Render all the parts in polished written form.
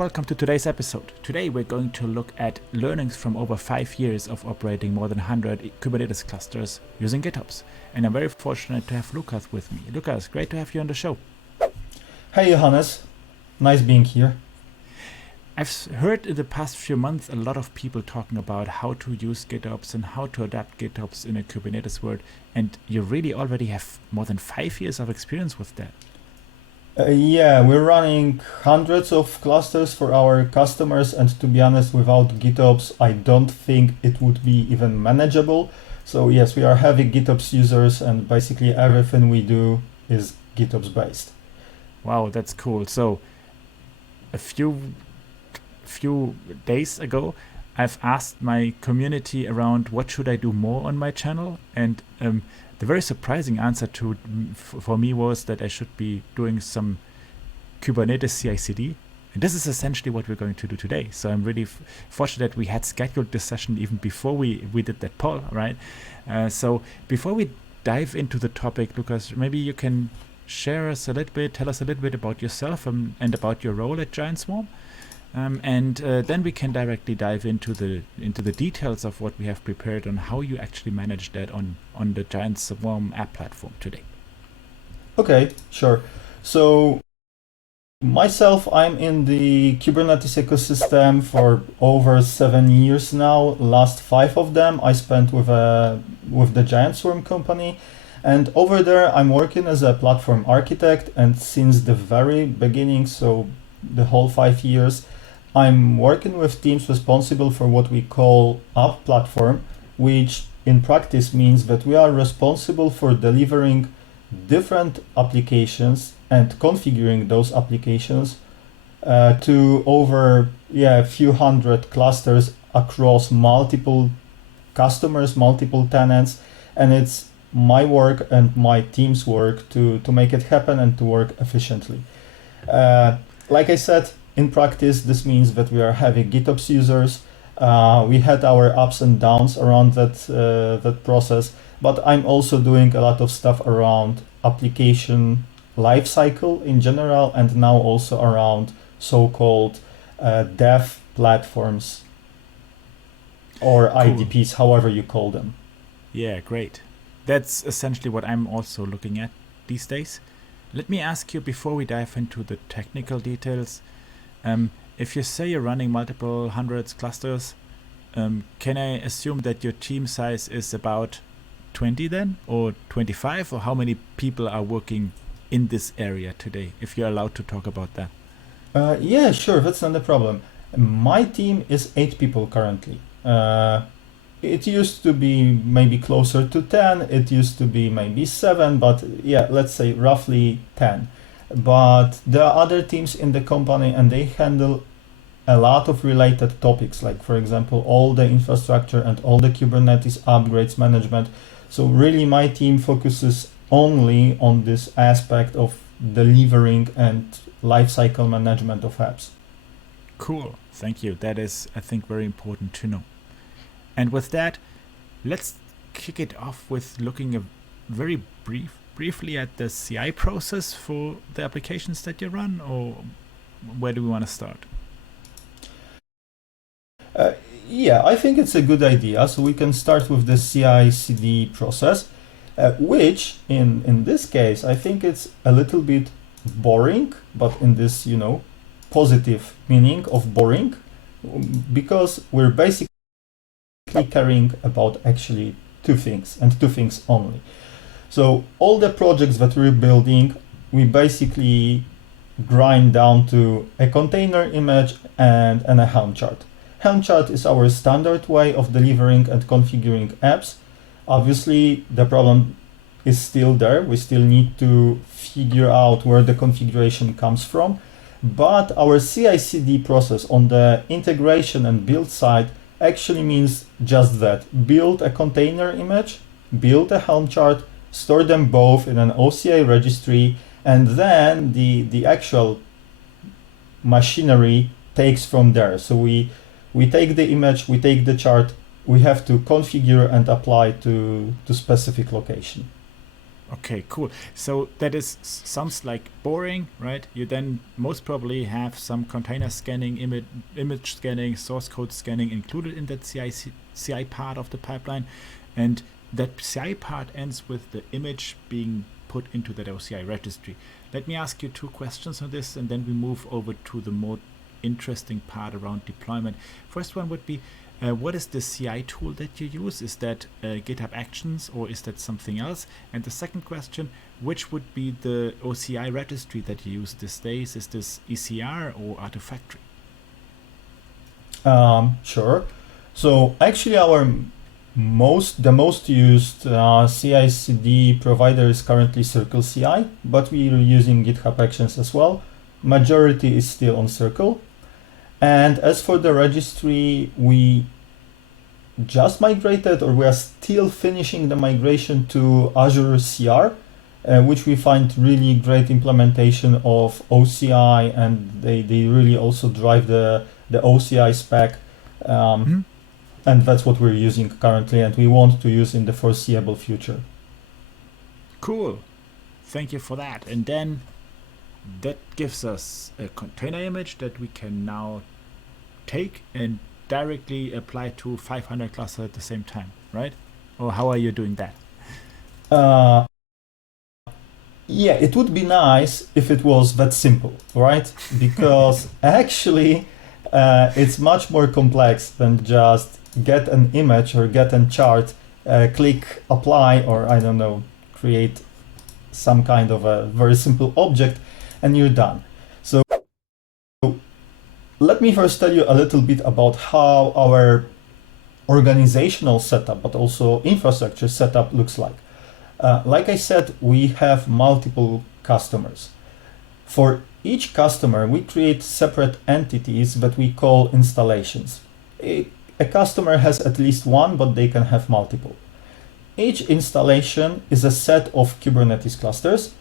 welcome to today's episode. Today we're going to look at learnings from over 5 years of operating more than 100 Kubernetes clusters using GitOps. And I'm very fortunate to have Łukasz with me. Łukasz, great to have you on the show. Hey Johannes, nice being here. I've heard in the past few months a lot of people talking about how to use GitOps and how to adapt GitOps in a Kubernetes world. And you really already have more than 5 years of experience with that. Yeah, we're running hundreds of clusters for our customers, and to be honest, without GitOps, I don't think it would be even manageable. So yes, we are heavy GitOps users, and basically everything we do is GitOps based. Wow, that's cool. So a few days ago, I've asked my community around what should I do more on my channel, and the very surprising answer for me was that I should be doing some Kubernetes CI/CD, and this is essentially what we're going to do today. So I'm really fortunate that we had scheduled this session even before we did that poll, right? So before we dive into the topic, Łukasz, maybe you can tell us a little bit about yourself and about your role at Giantswarm. And then we can directly dive into the details of what we have prepared on how you actually manage that on the Giantswarm app platform today. Okay, sure. So myself, I'm in the Kubernetes ecosystem for over 7 years now. Last 5 of them I spent with the Giantswarm company. And over there, I'm working as a platform architect. And since the very beginning, so the whole 5 years, I'm working with teams responsible for what we call app platform, which in practice means that we are responsible for delivering different applications and configuring those applications to over a few hundred clusters across multiple customers, multiple tenants. And it's my work and my team's work to make it happen and to work efficiently. Like I said, in practice, this means that we are heavy GitOps users. We had our ups and downs around that process, but I'm also doing a lot of stuff around application lifecycle in general, and now also around so-called dev platforms or Cool. IDPs, however you call them. Yeah, great. That's essentially what I'm also looking at these days. Let me ask you before we dive into the technical details. If you say you're running multiple hundreds clusters, can I assume that your team size is about 20 then, or 25, or how many people are working in this area today, if you're allowed to talk about that? Yeah, sure, that's not a problem. My team is 8 people currently. It used to be maybe closer to 10, it used to be maybe 7, but yeah, let's say roughly 10. But there are other teams in the company and they handle a lot of related topics, like for example, all the infrastructure and all the Kubernetes upgrades management. So really my team focuses only on this aspect of delivering and lifecycle management of apps. Cool, thank you. That is, I think, very important to know. And with that, let's kick it off with looking very briefly at the CI process for the applications that you run, or where do we want to start? Yeah, I think it's a good idea. So we can start with the CI/CD process, which in this case, I think it's a little bit boring, but in this, positive meaning of boring, because we're basically caring about actually 2 things and 2 things only. So all the projects that we're building, we basically grind down to a container image and a Helm chart. Helm chart is our standard way of delivering and configuring apps. Obviously, the problem is still there. We still need to figure out where the configuration comes from. But our CI/CD process on the integration and build side actually means just that. Build a container image, build a Helm chart, store them both in an OCI registry, and then the actual machinery takes from there. So we take the image, we take the chart, we have to configure and apply to specific location. Okay, cool. So that is sounds like boring, right? You then most probably have some container scanning, image scanning, source code scanning included in that CI part of the pipeline, and that CI part ends with the image being put into that OCI registry. Let me ask you two questions on this, and then we move over to the more interesting part around deployment. First one would be, what is the CI tool that you use? Is that GitHub Actions or is that something else? And the second question, which would be the OCI registry that you use these days? Is this ECR or Artifactory? Sure. So actually the most used CI/CD provider is currently Circle CI, but we are using GitHub Actions as well. Majority is still on Circle. And as for the registry, we just migrated, or we are still finishing the migration to Azure CR, which we find really great implementation of OCI, and they really also drive the OCI spec. And that's what we're using currently, and we want to use in the foreseeable future. Cool. Thank you for that. And then that gives us a container image that we can now take and directly apply to 500 clusters at the same time, right? Or how are you doing that? Yeah, it would be nice if it was that simple, right? Because actually, it's much more complex than just get an image or get a chart, click apply, or I don't know, create some kind of a very simple object, and you're done. So let me first tell you a little bit about how our organizational setup, but also infrastructure setup looks like. Like I said, we have multiple customers. For each customer, we create separate entities that we call installations. A customer has at least one, but they can have multiple. Each installation is a set of Kubernetes clusters.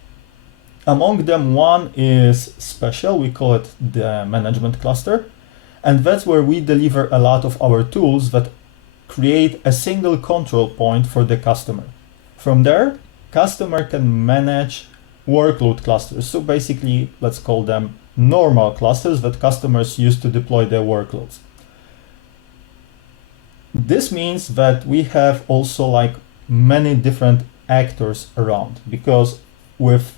Among them, one is special. We call it the management cluster. And that's where we deliver a lot of our tools that create a single control point for the customer. From there, customer can manage workload clusters. So basically, let's call them normal clusters that customers use to deploy their workloads. This means that we have also like many different actors around, because with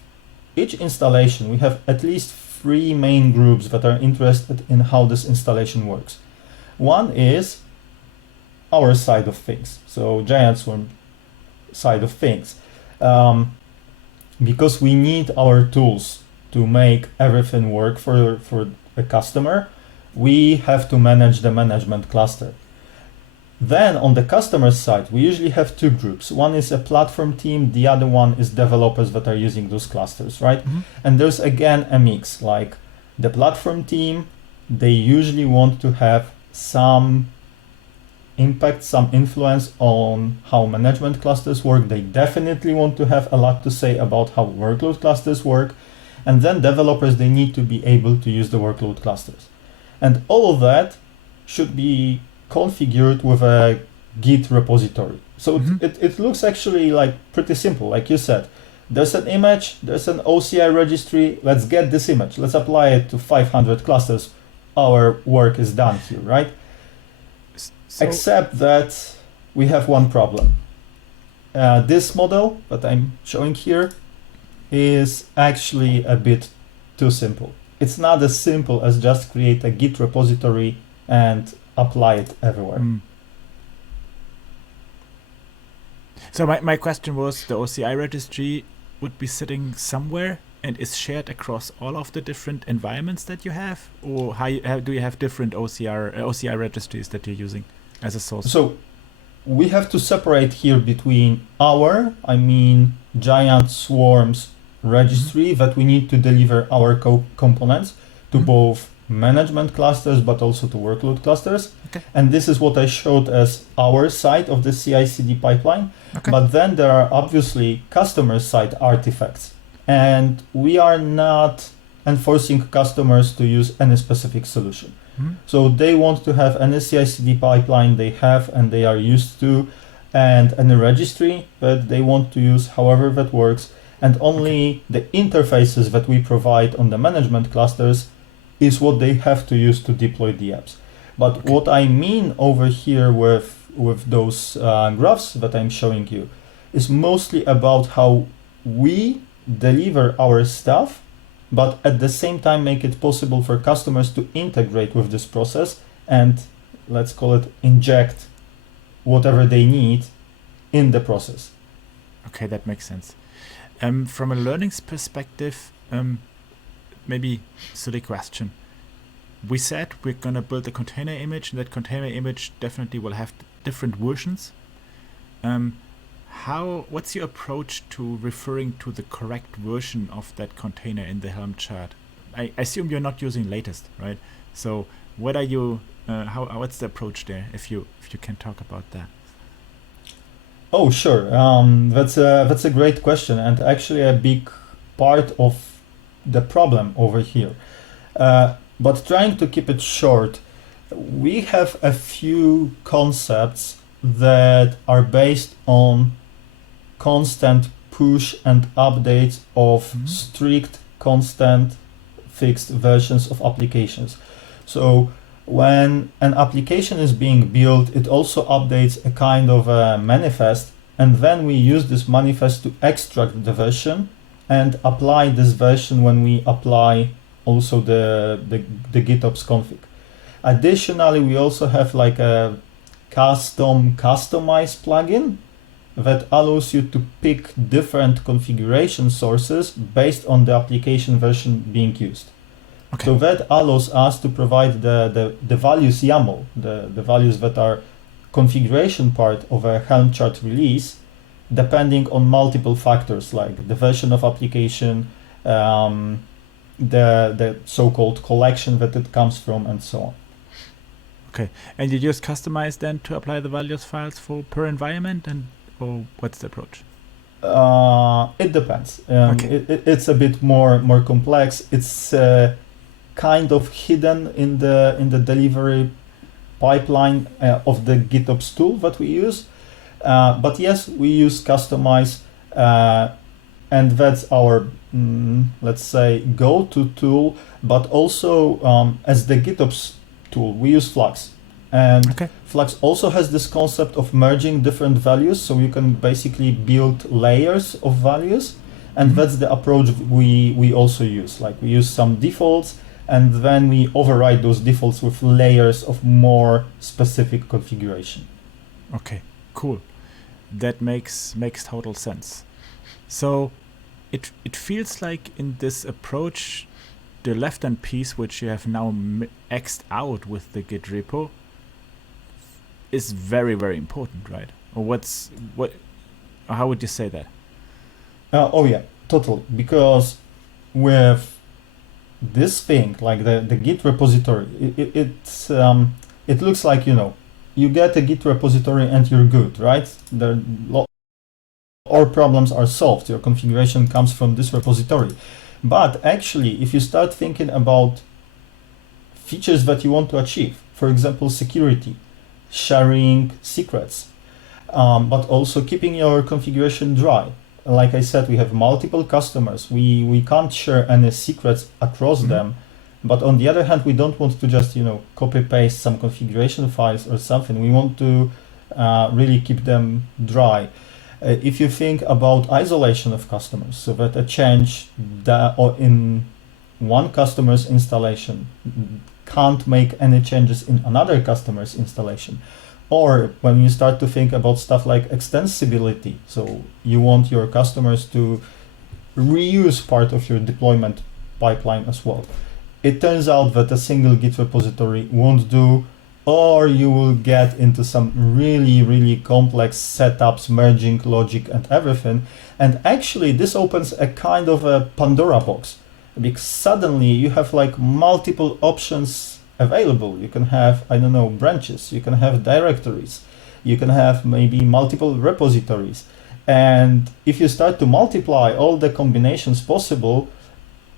each installation, we have at least 3 main groups that are interested in how this installation works. One is our side of things, so Giantswarm side of things, because we need our tools to make everything work for a customer. We have to manage the management cluster. Then on the customer side, we usually have 2 groups. One is a platform team, the other one is developers that are using those clusters, right? Mm-hmm. And there's again a mix, like the platform team, they usually want to have some impact, some influence on how management clusters work. They definitely want to have a lot to say about how workload clusters work. And then developers, they need to be able to use the workload clusters. And all of that should be configured with a Git repository. So it looks actually like pretty simple. Like you said, there's an image, there's an OCI registry. Let's get this image. Let's apply it to 500 clusters. Our work is done here, right? So, except that we have one problem. This model that I'm showing here is actually a bit too simple. It's not as simple as just create a Git repository and apply it everywhere. So my question was, the OCI registry would be sitting somewhere and is shared across all of the different environments that you have, or how do you have different OCI registries that you're using as a source? So we have to separate here between Giantswarm's registry that we need to deliver our components to both management clusters, but also to workload clusters. Okay. And this is what I showed as our side of the CI/CD pipeline. Okay. But then there are obviously customer side artifacts. And we are not enforcing customers to use any specific solution. So they want to have any CI/CD pipeline they have and they are used to. and a registry that they want to use, however that works, and only the interfaces that we provide on the management clusters is what they have to use to deploy the apps. But what I mean over here with those graphs that I'm showing you is mostly about how we deliver our stuff, but at the same time make it possible for customers to integrate with this process and, let's call it, inject whatever they need in the process. Okay, that makes sense. From a learning's perspective, maybe silly question. We said we're going to build a container image, and that container image definitely will have different versions. What's your approach to referring to the correct version of that container in the Helm chart? I assume you're not using latest, right? So what are you? What's the approach there? If you can talk about that. Oh, sure. That's a great question, and actually a big part of the problem over here. But trying to keep it short, we have a few concepts that are based on constant push and updates of strict, constant, fixed versions of applications. So when an application is being built, it also updates a kind of a manifest, and then we use this manifest to extract the version and apply this version when we apply also the GitOps config. Additionally, we also have like a customize plugin that allows you to pick different configuration sources based on the application version being used. Okay. So that allows us to provide the values YAML, the values that are configuration part of a Helm chart release, depending on multiple factors like the version of application, the so-called collection that it comes from, and so on. Okay, and you just customize then to apply the values files for per environment, or what's the approach? It depends. It's a bit more complex. It's kind of hidden in the delivery pipeline of the GitOps tool that we use. But yes, we use customize, and that's our let's say go-to tool. But also as the GitOps tool, we use Flux. And Flux also has this concept of merging different values, so you can basically build layers of values, and that's the approach we also use. Like we use some defaults, and then we override those defaults with layers of more specific configuration. Okay, cool. That makes total sense. So it feels like in this approach, the left-hand piece, which you have now X'd out with the Git repo, is very, very important, right? Or how would you say that? Oh yeah, totally. Because with this thing, like the Git repository, it looks like, you get a Git repository and you're good, right? All problems are solved. Your configuration comes from this repository. But actually, if you start thinking about features that you want to achieve, for example, security, sharing secrets, but also keeping your configuration dry. Like I said, we have multiple customers. We can't share any secrets across them. But on the other hand, we don't want to just, copy paste some configuration files or something. We want to really keep them dry. If you think about isolation of customers, so that a change in one customer's installation can't make any changes in another customer's installation. Or when you start to think about stuff like extensibility, so you want your customers to reuse part of your deployment pipeline as well. It turns out that a single Git repository won't do, or you will get into some really, really complex setups, merging logic and everything. And actually, this opens a kind of a Pandora box, because suddenly you have like multiple options available. You can have, branches, you can have directories, you can have maybe multiple repositories. And if you start to multiply all the combinations possible,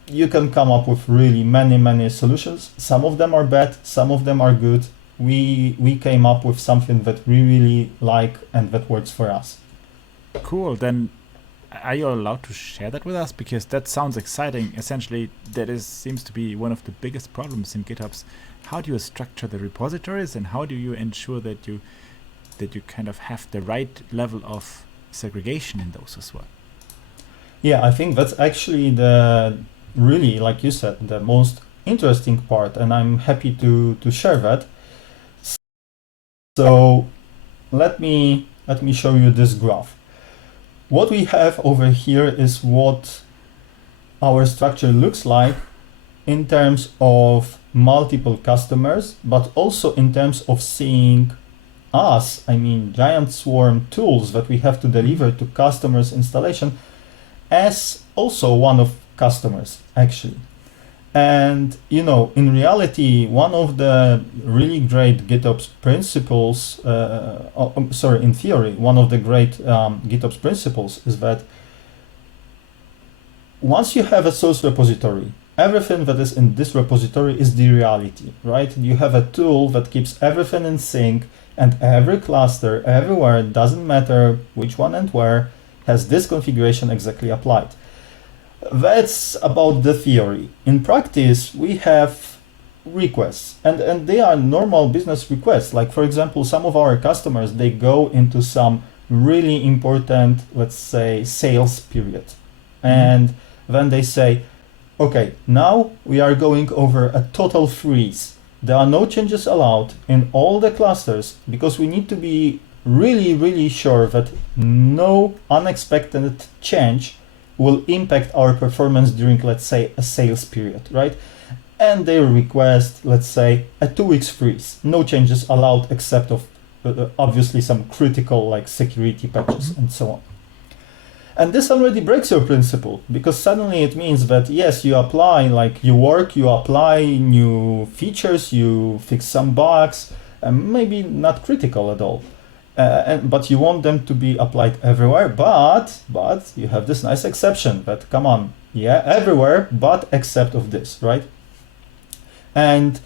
you can come up with really many, many solutions. Some of them are bad, some of them are good. we came up with something that we really like and that works for us. Cool. Then are you allowed to share that with us? Because that sounds exciting. Essentially, seems to be one of the biggest problems in GitOps. How do you structure the repositories, and how do you ensure that you kind of have the right level of segregation in those as well? Yeah, I think that's actually the really, like you said, the most interesting part, and I'm happy to share that. So let me show you this graph. What we have over here is what our structure looks like in terms of multiple customers, but also in terms of seeing us, I mean Giantswarm tools that we have to deliver to customers' installation as also one of customers, actually. And, in reality, one of the really great GitOps principles, in theory, one of the great GitOps principles is that once you have a source repository, everything that is in this repository is the reality, right? You have a tool that keeps everything in sync, and every cluster, everywhere, doesn't matter which one and where, has this configuration exactly applied. That's about the theory. In practice, we have requests, and they are normal business requests. Like, for example, some of our customers, they go into some really important, let's say, sales period. And then they say, okay, now we are going over a total freeze. There are no changes allowed in all the clusters because we need to be really, really sure that no unexpected change will impact our performance during, let's say, a sales period, right? And they request, let's say, a 2 weeks freeze. No changes allowed except of obviously some critical like security patches and so on. And this already breaks your principle, because suddenly it means that yes, you apply, like you apply new features, you fix some bugs, maybe not critical at all. But you want them to be applied everywhere, but you have this nice exception, but come on, yeah, everywhere, but except of this, right? And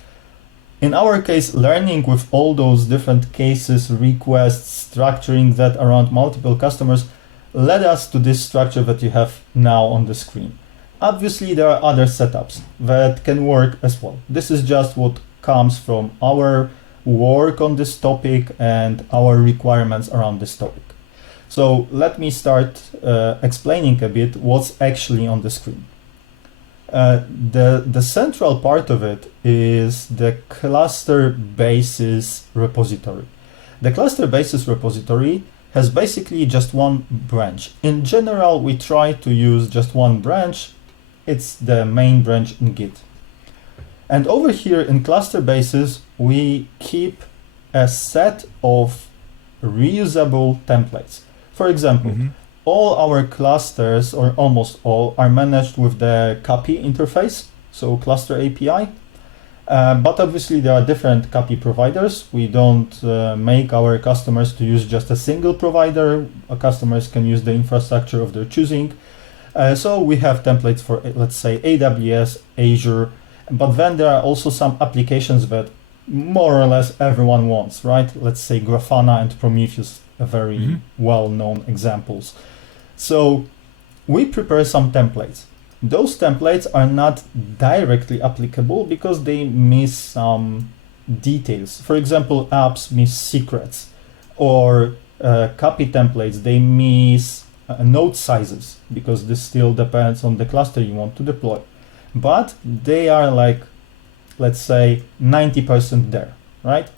in our case, learning with all those different cases, requests, structuring that around multiple customers led us to this structure that you have now on the screen. Obviously, there are other setups that can work as well. This is just what comes from our work on this topic and our requirements around this topic. So let me start explaining a bit what's actually on the screen. The central part of it is the cluster basis repository. The cluster basis repository has basically just one branch. In general, we try to use just one branch. It's the main branch in Git. And over here in cluster bases, we keep a set of reusable templates. For example, all our clusters, or almost all, are managed with the copy interface, so cluster API. But obviously there are different copy providers. We don't make our customers to use just a single provider. Our customers can use the infrastructure of their choosing. So we have templates for, let's say, AWS, Azure, but then there are also some applications that more or less everyone wants, right? Let's say Grafana and Prometheus are very well-known examples. So we prepare some templates. Those templates are not directly applicable because they miss some details. For example, apps miss secrets, or copy templates, they miss node sizes, because this still depends on the cluster you want to deploy. But they are like, let's say, 90% there, right?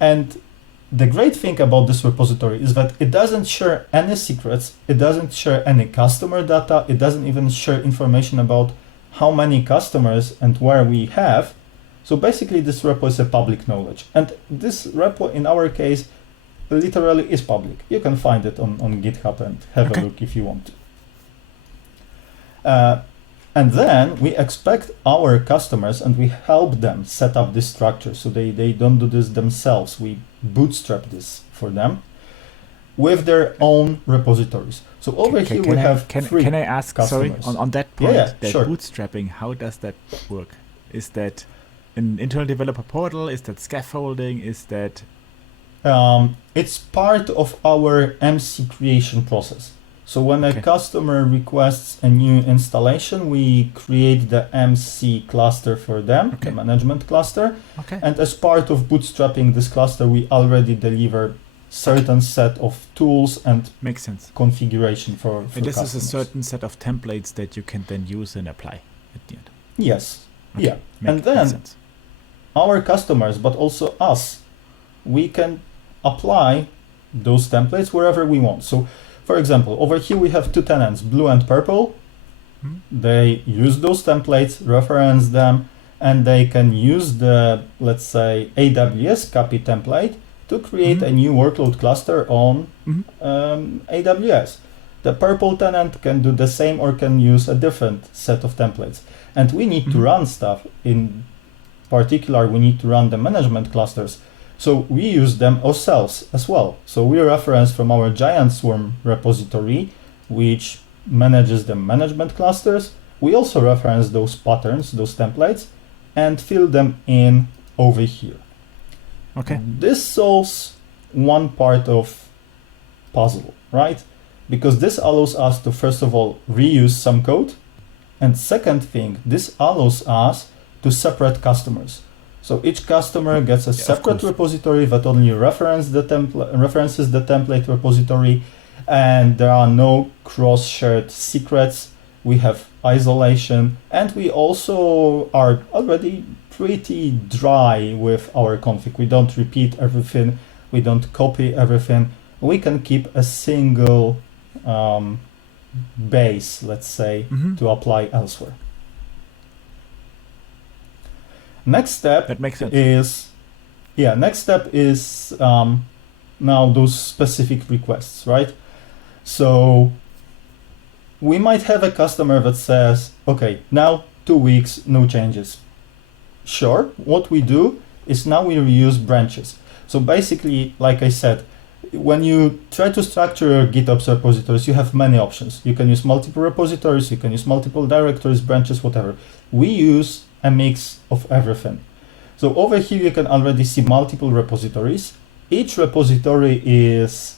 And the great thing about this repository is that it doesn't share any secrets, it doesn't share any customer data, it doesn't even share information about how many customers and where we have. So basically this repo is a public knowledge. And this repo in our case literally is public. You can find it on GitHub and have a look if you want to. And then we expect our customers, and we help them set up this structure, so they don't do this themselves. We bootstrap this for them with their own repositories. So over here we have three Can I ask, customers. sorry, on that point, that that sure. bootstrapping, how does that work? Is that an internal developer portal? Is that scaffolding? Is that... It's part of our MC creation process. So when a customer requests a new installation, we create the MC cluster for them, the management cluster. And as part of bootstrapping this cluster, we already deliver certain set of tools and makes sense configuration for and this customers. Is a certain set of templates that you can then use and apply at the end. Yes. Yeah. And then our customers, but also us, we can apply those templates wherever we want. So for example, over here we have two tenants, blue and purple. They use those templates, reference them, and they can use the, let's say, AWS copy template to create a new workload cluster on AWS. The purple tenant can do the same or can use a different set of templates. And we need to run stuff. In particular, we need to run the management clusters. So we use them ourselves as well. So we reference from our Giantswarm repository, which manages the management clusters. We also reference those patterns, those templates, and fill them in over here. This solves one part of puzzle, right? Because this allows us to, first of all, reuse some code. And second thing, this allows us to separate customers. So each customer gets a separate repository that only references the template repository, and there are no cross-shared secrets. We have isolation, and we also are already pretty dry with our config. We don't repeat everything. We don't copy everything. We can keep a single base, let's say, to apply elsewhere. Next step is now those specific requests, right? So we might have a customer that says, okay, now 2 weeks, no changes. Sure, what we do is now we reuse branches. So basically, like I said, when you try to structure your GitOps repositories, you have many options. You can use multiple repositories, you can use multiple directories, branches, whatever. We use a mix of everything. So over here you can already see multiple repositories. Each repository is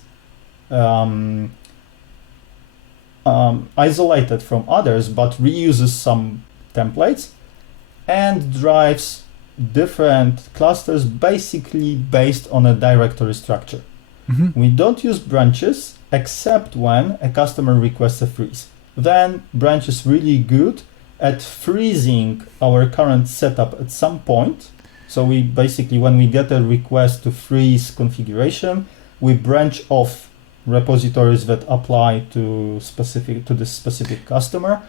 isolated from others, but reuses some templates and drives different clusters basically based on a directory structure. We don't use branches except when a customer requests a freeze. Then branch is really good at freezing our current setup at some point. So we basically, when we get a request to freeze configuration, we branch off repositories that apply to this specific customer,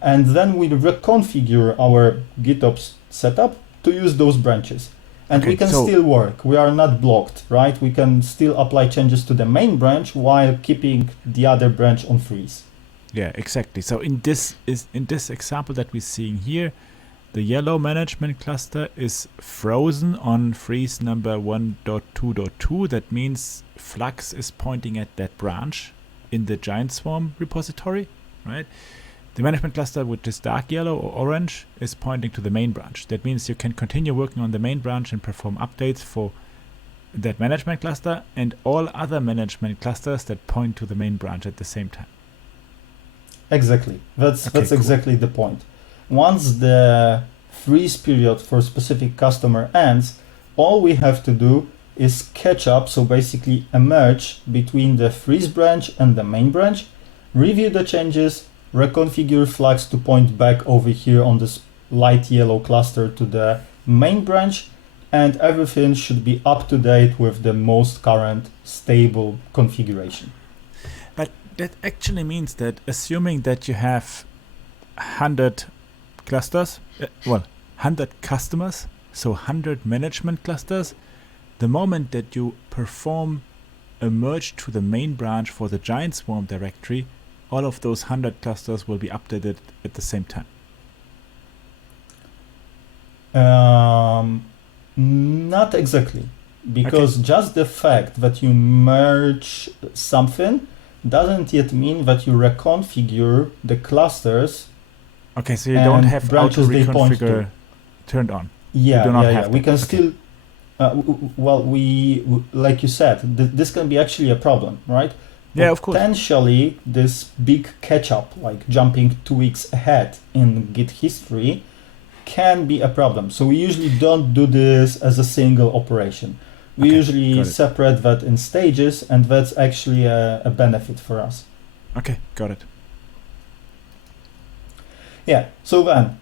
and then we reconfigure our GitOps setup to use those branches. And we can still work. We are not blocked, right? We can still apply changes to the main branch while keeping the other branch on freeze. Yeah, exactly. So in this example that we're seeing here, the yellow management cluster is frozen on freeze number 1.2.2. That means Flux is pointing at that branch in the Giantswarm repository, right? The management cluster, which is dark yellow or orange, is pointing to the main branch. That means you can continue working on the main branch and perform updates for that management cluster and all other management clusters that point to the main branch at the same time. Exactly. That's exactly the point. Once the freeze period for a specific customer ends, all we have to do is catch up, so basically a merge between the freeze branch and the main branch, review the changes, reconfigure Flux to point back over here on this light yellow cluster to the main branch, and everything should be up to date with the most current stable configuration. But that actually means that assuming that you have 100 clusters, 100 customers, so 100 management clusters, the moment that you perform a merge to the main branch for the Giantswarm directory, all of those 100 clusters will be updated at the same time. Not exactly, because just the fact that you merge something doesn't yet mean that you reconfigure the clusters. Okay, so you don't have auto reconfigure turned on. Yeah, do not yeah, have yeah. We that. can Okay. still, well, like you said, this can be actually a problem, right? Yeah, of course. Potentially, this big catch-up, like jumping 2 weeks ahead in Git history, can be a problem. So we usually don't do this as a single operation. We Okay, usually got it. separate that in stages, and that's actually a benefit for us. Okay, got it. Yeah, so then,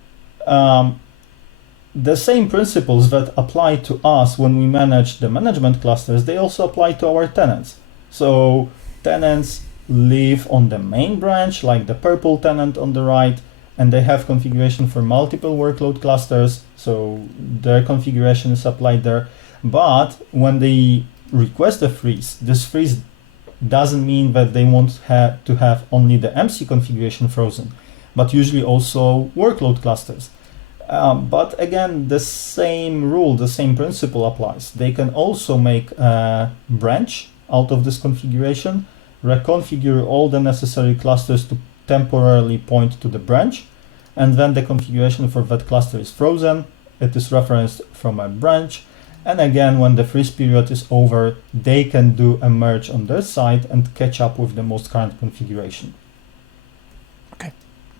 the same principles that apply to us when we manage the management clusters, they also apply to our tenants. So tenants live on the main branch, like the purple tenant on the right, and they have configuration for multiple workload clusters, so their configuration is applied there. But when they request a freeze, this freeze doesn't mean that they want to have only the MC configuration frozen, but usually also workload clusters. But again, the same rule, the same principle applies. They can also make a branch out of this configuration, reconfigure all the necessary clusters to temporarily point to the branch, and then the configuration for that cluster is frozen. It is referenced from a branch. And again, when the freeze period is over, they can do a merge on their side and catch up with the most current configuration.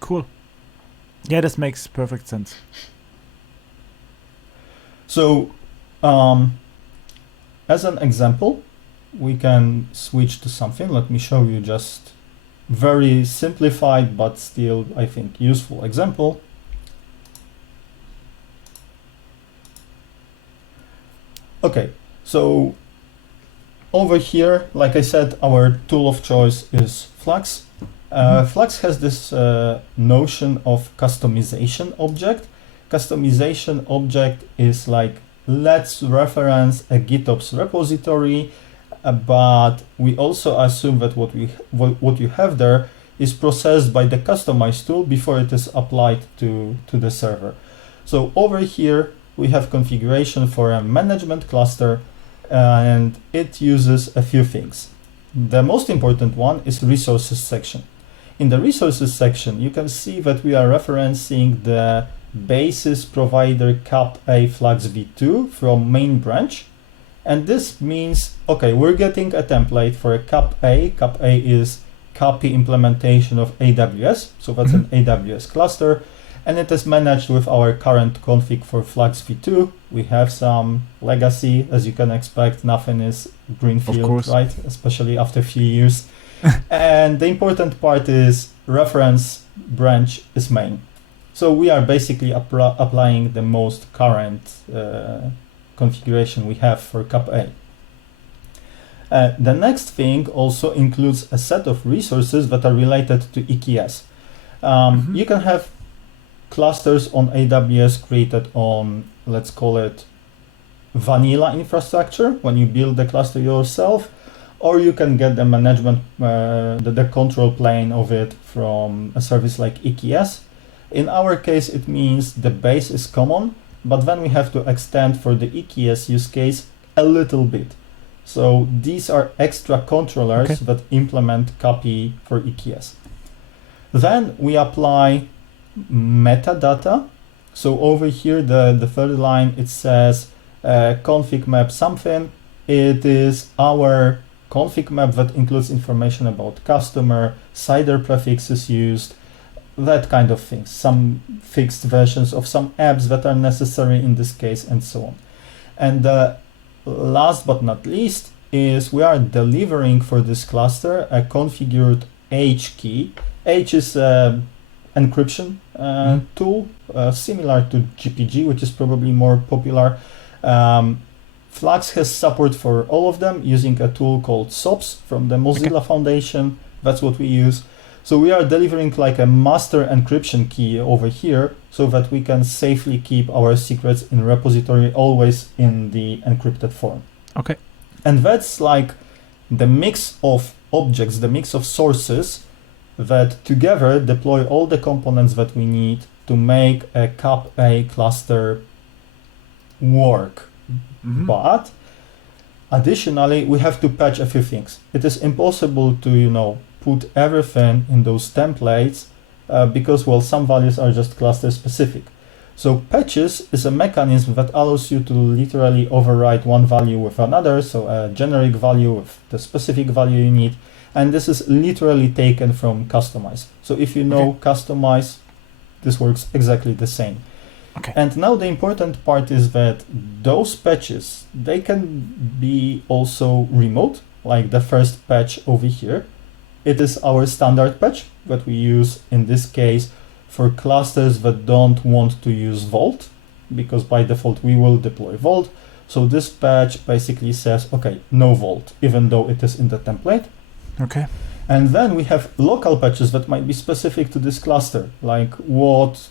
Cool. Yeah, this makes perfect sense. So, as an example, we can switch to something. Let me show you just very simplified, but still, I think, useful example. Okay, so over here, like I said, our tool of choice is Flux. Flux has this notion of customization object. Customization object is like, let's reference a GitOps repository, but we also assume that what you have there is processed by the customize tool before it is applied to the server. So over here, we have configuration for a management cluster, and it uses a few things. The most important one is resources section. In the resources section, you can see that we are referencing the basis provider cap A flux v2 from main branch. And this means, okay, we're getting a template for a cap A. Cap A is copy implementation of AWS. So that's an AWS cluster. And it is managed with our current config for Flux v2. We have some legacy, as you can expect. Nothing is greenfield, right? Especially after a few years. And the important part is reference branch is main. So we are basically applying the most current configuration we have for cap A. The next thing also includes a set of resources that are related to EKS. You can have clusters on AWS created on, let's call it, vanilla infrastructure when you build the cluster yourself, or you can get the management, the control plane of it from a service like EKS. In our case, it means the base is common, but then we have to extend for the EKS use case a little bit. So these are extra controllers that implement copy for EKS. Then we apply metadata. So over here, the third line, it says config map something. It is our config map that includes information about customer, CIDR prefixes used, that kind of things, some fixed versions of some apps that are necessary in this case, and so on. And last but not least is we are delivering for this cluster a configured H key. H is encryption tool, similar to GPG, which is probably more popular. Flux has support for all of them using a tool called SOPS from the Mozilla Foundation. That's what we use. So we are delivering like a master encryption key over here so that we can safely keep our secrets in repository always in the encrypted form. Okay. And that's like the mix of objects, the mix of sources that together deploy all the components that we need to make a cap A cluster work. But additionally, we have to patch a few things. It is impossible to, put everything in those templates because, well, some values are just cluster specific. So patches is a mechanism that allows you to literally override one value with another, so a generic value with the specific value you need, and this is literally taken from customize. So if you know customize, this works exactly the same. Okay. And now the important part is that those patches, they can be also remote, like the first patch over here. It is our standard patch that we use in this case for clusters that don't want to use Vault, because by default we will deploy Vault. So this patch basically says, okay, no Vault, even though it is in the template. Okay. And then we have local patches that might be specific to this cluster, like what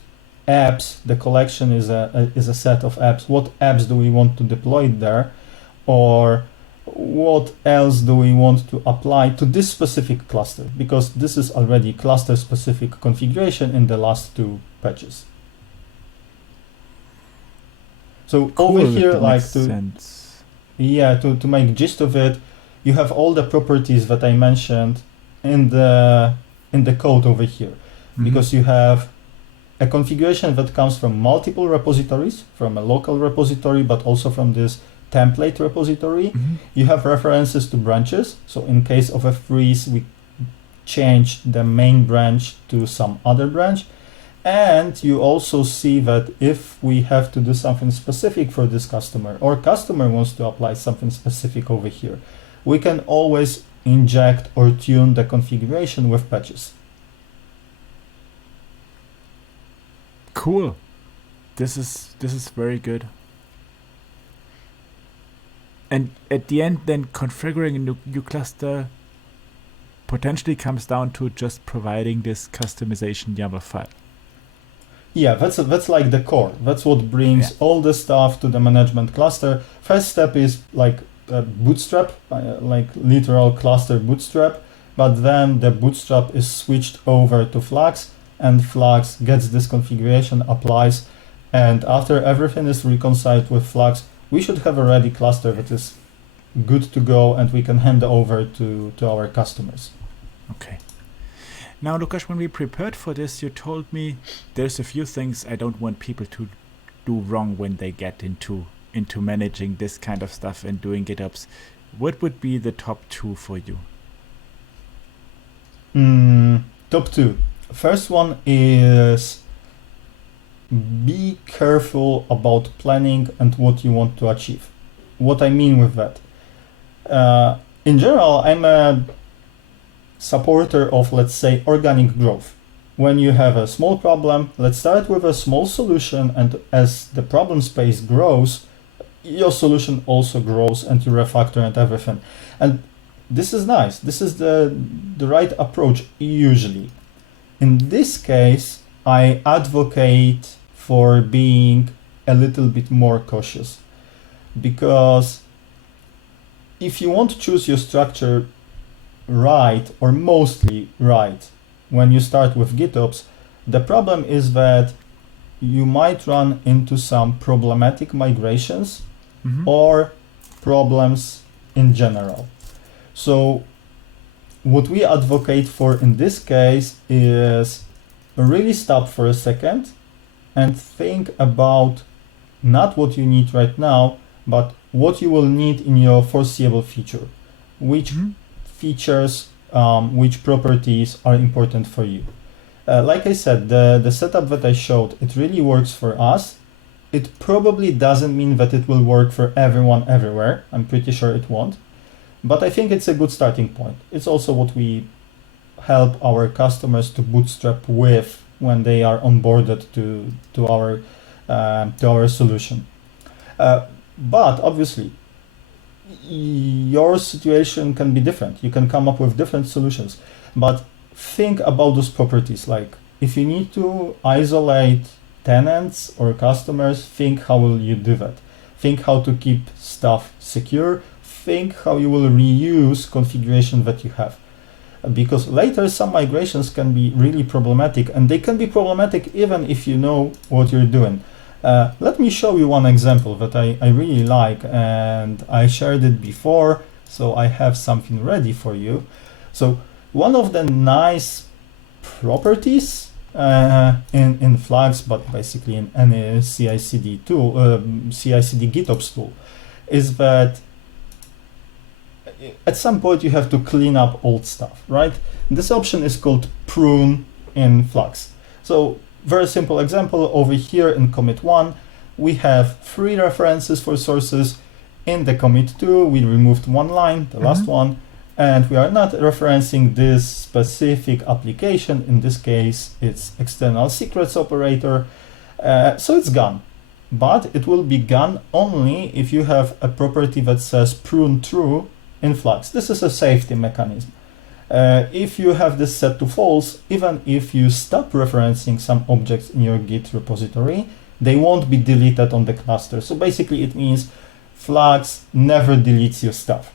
apps, the collection is a set of apps, what apps do we want to deploy there, or what else do we want to apply to this specific cluster, because this is already cluster specific configuration in the last two patches. So Cool, over here, that like makes to sense. to make gist of it, you have all the properties that I mentioned in the code over here, because you have a configuration that comes from multiple repositories, from a local repository, but also from this template repository. You have references to branches. So in case of a freeze, we change the main branch to some other branch. And you also see that if we have to do something specific for this customer, or customer wants to apply something specific over here, we can always inject or tune the configuration with patches. Cool. This is very good. And at the end, then configuring a new cluster potentially comes down to just providing this customization YAML file. Yeah, that's like the core. That's what brings all the stuff to the management cluster. First step is like bootstrap, like literal cluster bootstrap, but then the bootstrap is switched over to Flux, and Flux gets this configuration, applies, and after everything is reconciled with Flux, we should have a ready cluster that is good to go and we can hand over to our customers. Okay. Now, Łukasz, when we prepared for this, you told me there's a few things I don't want people to do wrong when they get into managing this kind of stuff and doing GitOps. What would be the top two for you? Top two. First one is be careful about planning and what you want to achieve. What I mean with that. In general, I'm a supporter of, let's say, organic growth. When you have a small problem, let's start with a small solution, and as the problem space grows, your solution also grows and you refactor and everything. And this is nice. This is the right approach usually. In this case, I advocate for being a little bit more cautious, because if you want to choose your structure right, or mostly right, when you start with GitOps, the problem is that you might run into some problematic migrations or problems in general. So what we advocate for in this case is really stop for a second and think about not what you need right now, but what you will need in your foreseeable future. Which features, which properties are important for you. Like I said, the setup that I showed, it really works for us. It probably doesn't mean that it will work for everyone everywhere. I'm pretty sure it won't. But I think it's a good starting point. It's also what we help our customers to bootstrap with when they are onboarded to our solution. But obviously, your situation can be different. You can come up with different solutions. But think about those properties. Like if you need to isolate tenants or customers, think how will you do that? Think how to keep stuff secure. Think how you will reuse configuration that you have. Because later some migrations can be really problematic, and they can be problematic even if you know what you're doing. Let me show you one example that I really like, and I shared it before, so I have something ready for you. So one of the nice properties in Flux, but basically in any CI/CD tool, CI/CD GitOps tool, is that at some point you have to clean up old stuff, right? This option is called prune in Flux. So very simple example over here in commit 1, we have 3 references for sources. In the commit 2, we removed 1 line, the last one, and we are not referencing this specific application. In this case, it's external secrets operator. So it's gone. But it will be gone only if you have a property that says prune true in Flux. This is a safety mechanism. If you have this set to false, even if you stop referencing some objects in your Git repository, they won't be deleted on the cluster. So basically it means Flux never deletes your stuff.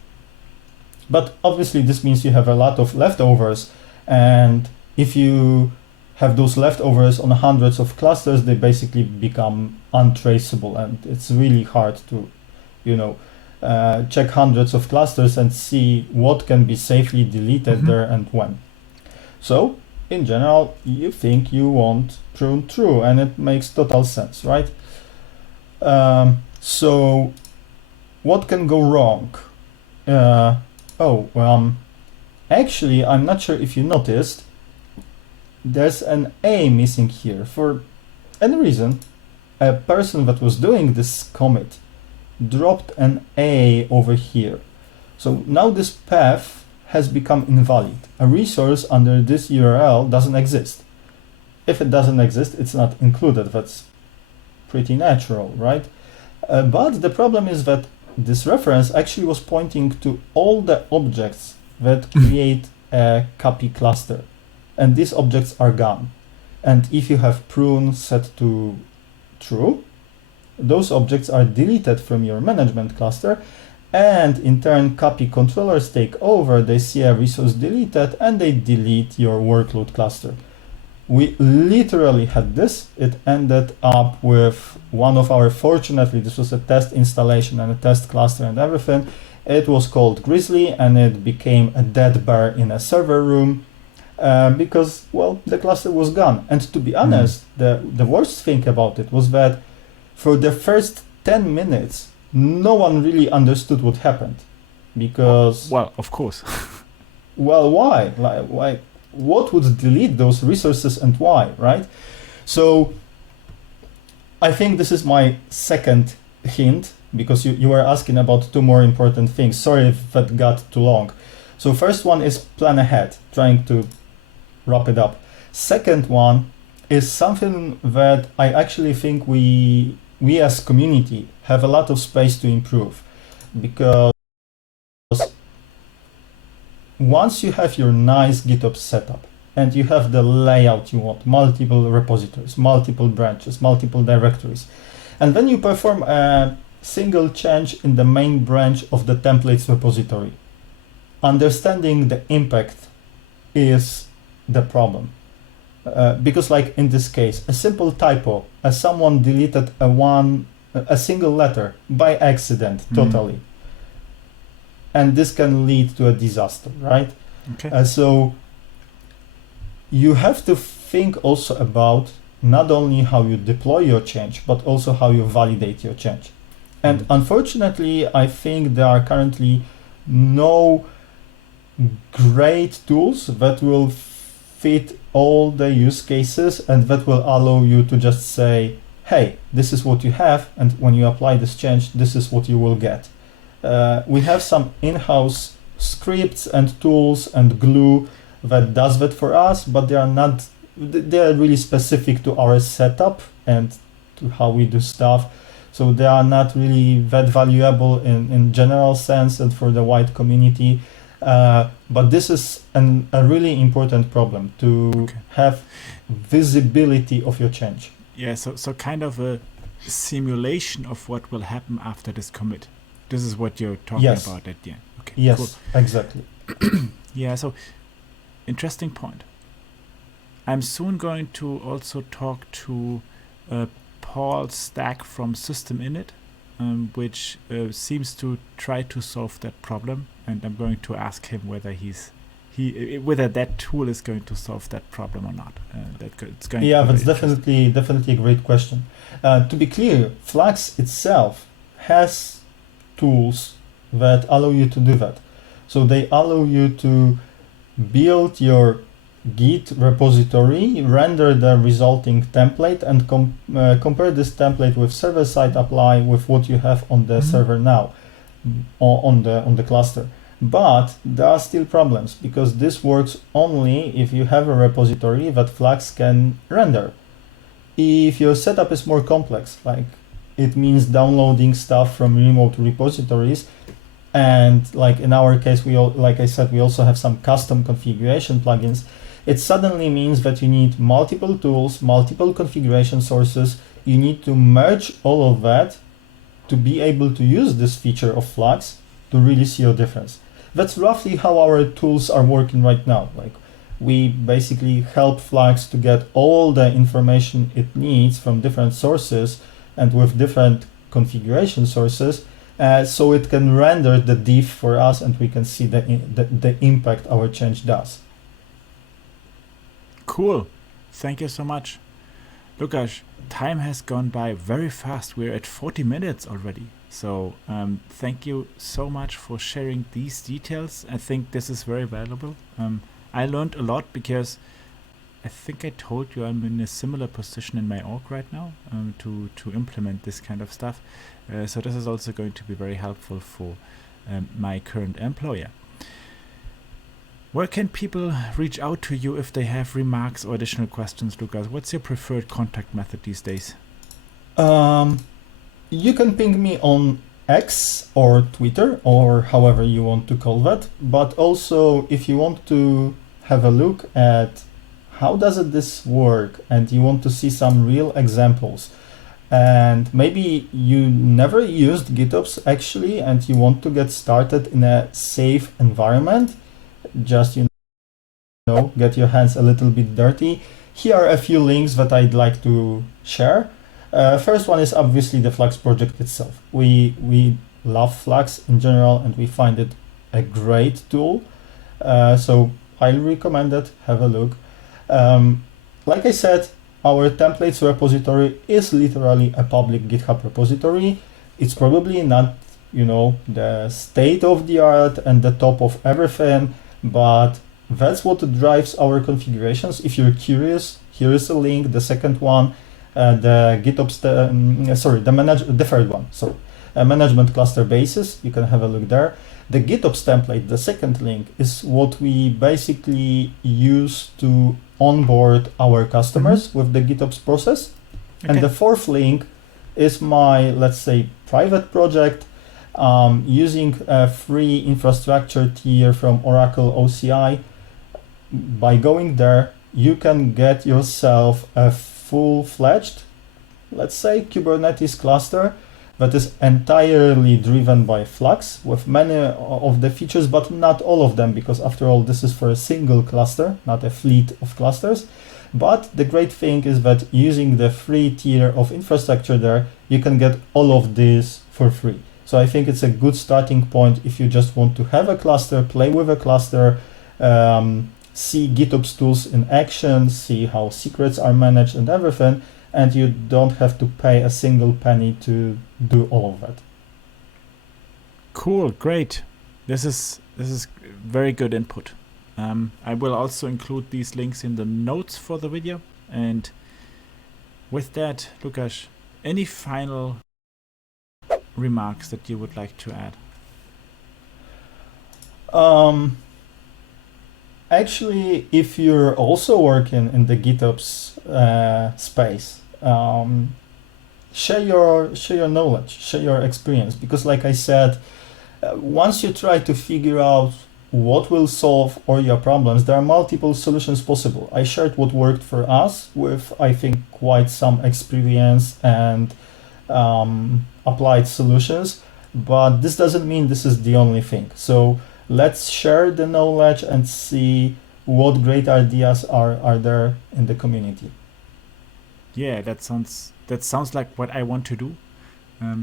But obviously this means you have a lot of leftovers, and if you have those leftovers on hundreds of clusters, they basically become untraceable, and it's really hard to, check hundreds of clusters and see what can be safely deleted there and when. So in general, you think you want prune true, and it makes total sense, right? So what can go wrong? Actually, I'm not sure if you noticed, there's an A missing here. For any reason, a person that was doing this commit dropped an A over here. So now this path has become invalid. A resource under this URL doesn't exist. If it doesn't exist, it's not included. That's pretty natural, right? But the problem is that this reference actually was pointing to all the objects that create a copy cluster, and these objects are gone. And if you have prune set to true, those objects are deleted from your management cluster, and in turn copy controllers take over. They see a resource deleted and they delete your workload cluster. We literally had this. It ended up with one of our, fortunately, this was a test installation and a test cluster and everything. It was called Grizzly, and it became a dead bear in a server room because, well, the cluster was gone. And to be honest, the worst thing about it was that for the first 10 minutes, no one really understood what happened. Because... Well, of course. Well, why? Why? What would delete those resources and why, right? So I think this is my second hint, because you were asking about 2 more important things. Sorry if that got too long. So first one is plan ahead, trying to wrap it up. Second one is something that I actually think we as community have a lot of space to improve, because once you have your nice GitOps setup and you have the layout you want, multiple repositories, multiple branches, multiple directories, and then you perform a single change in the main branch of the templates repository, understanding the impact is the problem. Because like in this case, a simple typo, as someone deleted a single letter by accident totally. And this can lead to a disaster, right? Okay. So you have to think also about not only how you deploy your change, but also how you validate your change. And unfortunately, I think there are currently no great tools that will fit all the use cases and that will allow you to just say, hey, this is what you have, and when you apply this change, this is what you will get. We have some in-house scripts and tools and glue that does that for us, but they are really specific to our setup and to how we do stuff. So they are not really that valuable in general sense and for the wide community. But this is a really important problem to have visibility of your change. Yeah, so kind of a simulation of what will happen after this commit. This is what you're talking about at the end. Okay. Yes, cool. Exactly. Yeah, so interesting point. I'm soon going to also talk to Paul Stack from System Init, which seems to try to solve that problem, and I'm going to ask him whether he's whether that tool is going to solve that problem or not. It's going. Yeah, to be that's very interesting. definitely a great question. To be clear, Flux itself has tools that allow you to do that. So they allow you to build your Git repository, render the resulting template, and compare this template with server-side apply with what you have on the server now, on the cluster. But there are still problems because this works only if you have a repository that Flux can render. If your setup is more complex, like it means downloading stuff from remote repositories, and like in our case, like I said, we also have some custom configuration plugins. It suddenly means that you need multiple tools, multiple configuration sources. You need to merge all of that to be able to use this feature of Flux to really see a difference. That's roughly how our tools are working right now. Like we basically help Flux to get all the information it needs from different sources and with different configuration sources, so it can render the diff for us and we can see the impact our change does. Cool. Thank you so much. Łukasz, time has gone by very fast. We're at 40 minutes already. So thank you so much for sharing these details. I think this is very valuable. I learned a lot because I think I told you I'm in a similar position in my org right now to implement this kind of stuff. So this is also going to be very helpful for my current employer. Where can people reach out to you if they have remarks or additional questions, Łukasz? What's your preferred contact method these days? You can ping me on X or Twitter or however you want to call that. But also, if you want to have a look at how does this work and you want to see some real examples, and maybe you never used GitOps actually and you want to get started in a safe environment, just get your hands a little bit dirty, here are a few links that I'd like to share. First one is obviously the Flux project itself. We love Flux in general and we find it a great tool, so I'll recommend it. Have a look. Like I said, our templates repository is literally a public GitHub repository. It's probably not the state of the art and the top of everything, but that's what drives our configurations. If you're curious, here is a link. The second one, the GitOps, the third one, management cluster basis. You can have a look there. The GitOps template, the second link, is what we basically use to onboard our customers with the GitOps process. Okay. And the fourth link is my, let's say, private project using a free infrastructure tier from Oracle OCI. By going there, you can get yourself a full-fledged, let's say, Kubernetes cluster that is entirely driven by Flux with many of the features, but not all of them, because after all, this is for a single cluster, not a fleet of clusters. But the great thing is that using the free tier of infrastructure there, you can get all of this for free. So I think it's a good starting point if you just want to have a cluster, play with a cluster, see GitOps tools in action, see how secrets are managed and everything, and you don't have to pay a single penny to do all of that. Cool, great. This is very good input. I will also include these links in the notes for the video. And with that, Łukasz, any final remarks that you would like to add? Actually, if you're also working in the GitOps space, share your knowledge, share your experience, because like I said, once you try to figure out what will solve all your problems, there are multiple solutions possible. I shared what worked for us with, I think, quite some experience and applied solutions, but this doesn't mean this is the only thing. So let's share the knowledge and see what great ideas are there in the community. Yeah, that sounds like what I want to do.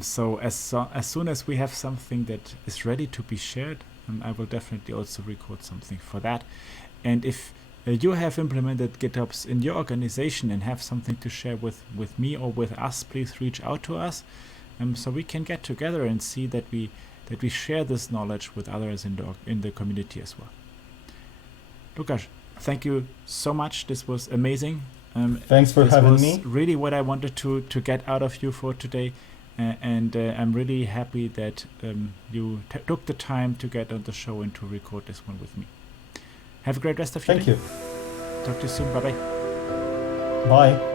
So as soon as we have something that is ready to be shared, I will definitely also record something for that. And if you have implemented GitOps in your organization and have something to share with me or with us, please reach out to us, so we can get together and see that we share this knowledge with others in the community as well. Łukasz, thank you so much. This was amazing. Thanks for having me. This was really what I wanted to get out of you for today. And I'm really happy that you took the time to get on the show and to record this one with me. Have a great rest of your day. Thank you. Talk to you soon. Bye-bye. Bye.